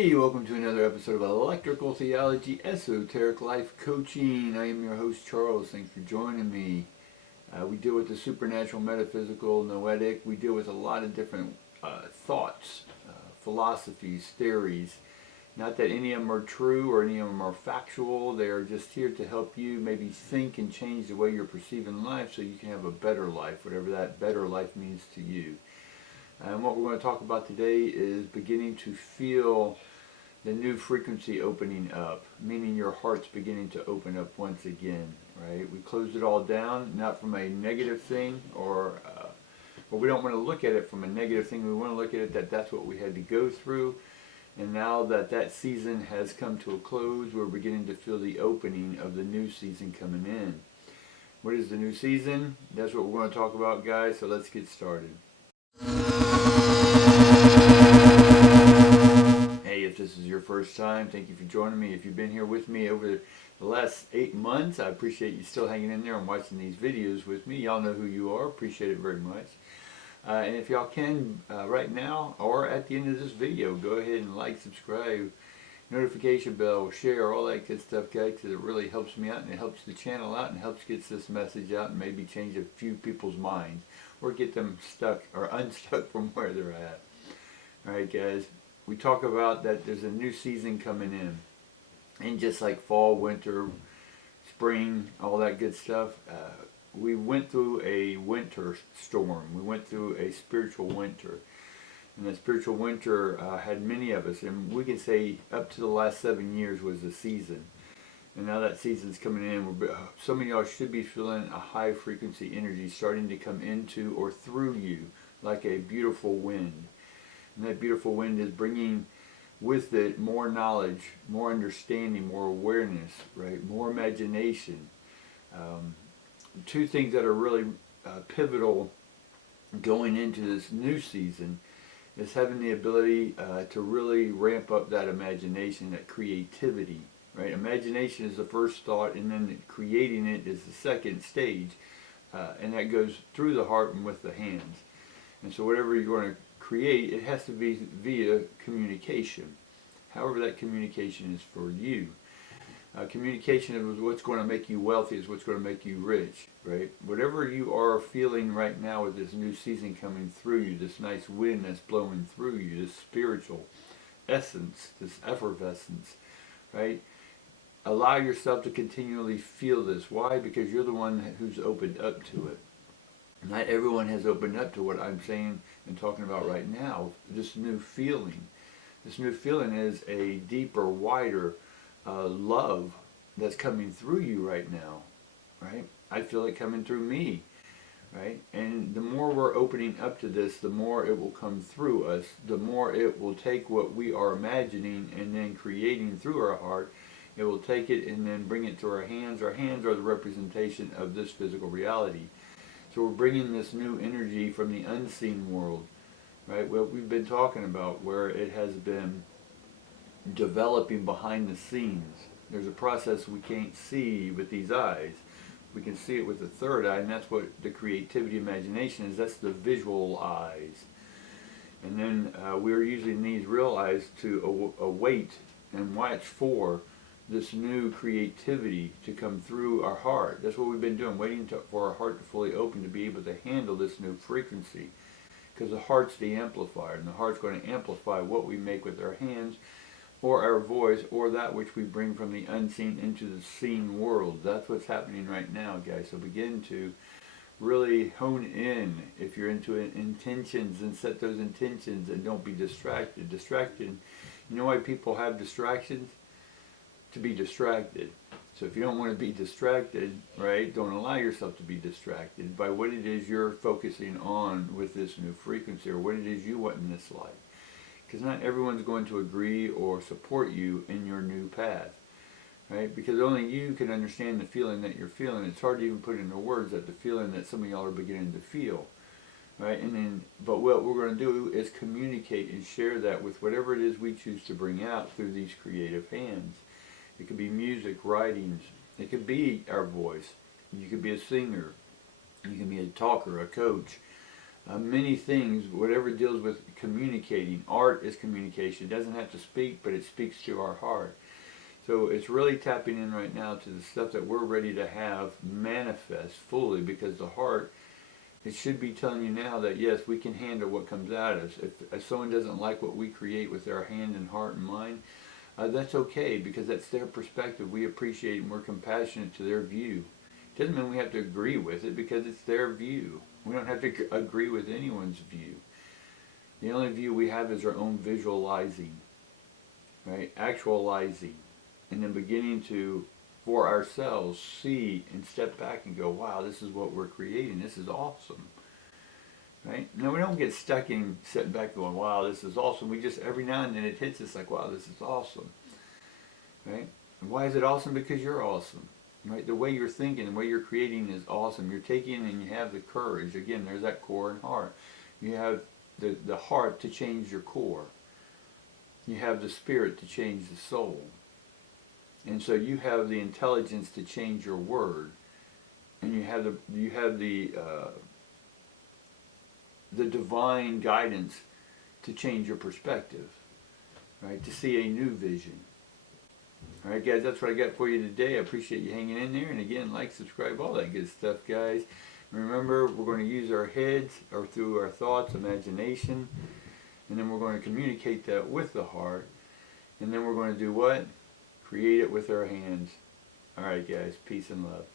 Hey, welcome to another episode of Electrical Theology, Esoteric Life Coaching. I am your host, Charles. Thanks for joining me. We deal with the supernatural, metaphysical, noetic. We deal with a lot of different thoughts, philosophies, theories. Not that any of them are true or any of them are factual. They are just here to help you maybe think and change the way you're perceiving life so you can have a better life, whatever that better life means to you. And what we're going to talk about today is beginning to feel the new frequency opening up, meaning your heart's beginning to open up once again, right? We closed it all down, not from a negative thing, but we don't want to look at it from a negative thing. We want to look at it that that's what we had to go through. And now that that season has come to a close, we're beginning to feel the opening of the new season coming in. What is the new season? That's what we're going to talk about, guys, so let's get started. Hey, if this is your first time, thank you for joining me. If you've been here with me over the last 8 months, I appreciate you still hanging in there and watching these videos with me. Y'all know who you are. Appreciate it very much. And if y'all can, right now or at the end of this video, go ahead and like, subscribe, notification bell, share, all that good stuff, guys, because it really helps me out and it helps the channel out and helps get this message out and maybe change a few people's minds or get them stuck or unstuck from where they're at. Alright, guys, we talk about that there's a new season coming in. And just like fall, winter, spring, all that good stuff, we went through a winter storm. We went through a spiritual winter. And the spiritual winter had many of us, and we can say up to the last 7 years was the season. And now that season's coming in, some of y'all should be feeling a high frequency energy starting to come into or through you like a beautiful wind. And that beautiful wind is bringing with it more knowledge, more understanding, more awareness, right? More imagination. Two things that are really pivotal going into this new season is having the ability to really ramp up that imagination, that creativity, right? Imagination is the first thought, and then creating it is the second stage, and that goes through the heart and with the hands. And so whatever you're going to create, it has to be via communication. However that communication is for you. Communication is what's going to make you wealthy, is what's going to make you rich, right? Whatever you are feeling right now with this new season coming through you, this nice wind that's blowing through you, this spiritual essence, this effervescence, right? Allow yourself to continually feel this. Why? Because you're the one who's opened up to it. Not everyone has opened up to what I'm saying and talking about right now, this new feeling. This new feeling is a deeper, wider love that's coming through you right now, right? I feel it coming through me, right? And the more we're opening up to this, the more it will come through us, the more it will take what we are imagining and then creating through our heart. It will take it and then bring it to our hands. Our hands are the representation of this physical reality. So we're bringing this new energy from the unseen world, right? What we've been talking about, where it has been developing behind the scenes. There's a process we can't see with these eyes. We can see it with the third eye, and that's what the creativity, imagination is. That's the visual eyes. And then we're using these real eyes to await and watch for this new creativity to come through our heart. That's what we've been doing, waiting for our heart to fully open to be able to handle this new frequency. Because the heart's the amplifier, and the heart's going to amplify what we make with our hands, or our voice, or that which we bring from the unseen into the seen world. That's what's happening right now, guys. So begin to really hone in if you're into intentions, and set those intentions, and don't be distracted. You know why people have distractions? To be distracted. So if you don't want to be distracted, right, don't allow yourself to be distracted by what it is you're focusing on with this new frequency, or what it is you want in this life. Because not everyone's going to agree or support you in your new path, right? Because only you can understand the feeling that you're feeling. It's hard to even put into words that the feeling that some of y'all are beginning to feel, right? And then, but what we're going to do is communicate and share that with whatever it is we choose to bring out through these creative hands. It could be music, writings. It could be our voice. You could be a singer. You can be a talker, a coach, many things, whatever deals with communicating. Art is communication. It doesn't have to speak, but it speaks to our heart. So it's really tapping in right now to the stuff that we're ready to have manifest fully, because the heart, it should be telling you now that yes, we can handle what comes at us. If someone doesn't like what we create with our hand and heart and mind, that's okay, because that's their perspective. We appreciate and we're compassionate to their view. It doesn't mean we have to agree with it, because it's their view. We don't have to agree with anyone's view. The only view we have is our own visualizing, right? Actualizing. And then beginning to, for ourselves, see and step back and go, wow, this is what we're creating. This is awesome. Right? Now, we don't get stuck in sitting back going, wow, this is awesome. We just, every now and then it hits us like, wow, this is awesome. Right? And why is it awesome? Because you're awesome. Right? The way you're thinking, the way you're creating is awesome. You're taking and you have the courage. Again, there's that core and heart. You have the heart to change your core. You have the spirit to change the soul. And so you have the intelligence to change your word. And you have the divine guidance to change your perspective, right? To see a new vision. All right, guys, that's what I got for you today. I appreciate you hanging in there. And again, like, subscribe, all that good stuff, guys. Remember, we're going to use our heads or through our thoughts, imagination, and then we're going to communicate that with the heart. And then we're going to do what? Create it with our hands. All right, guys, peace and love.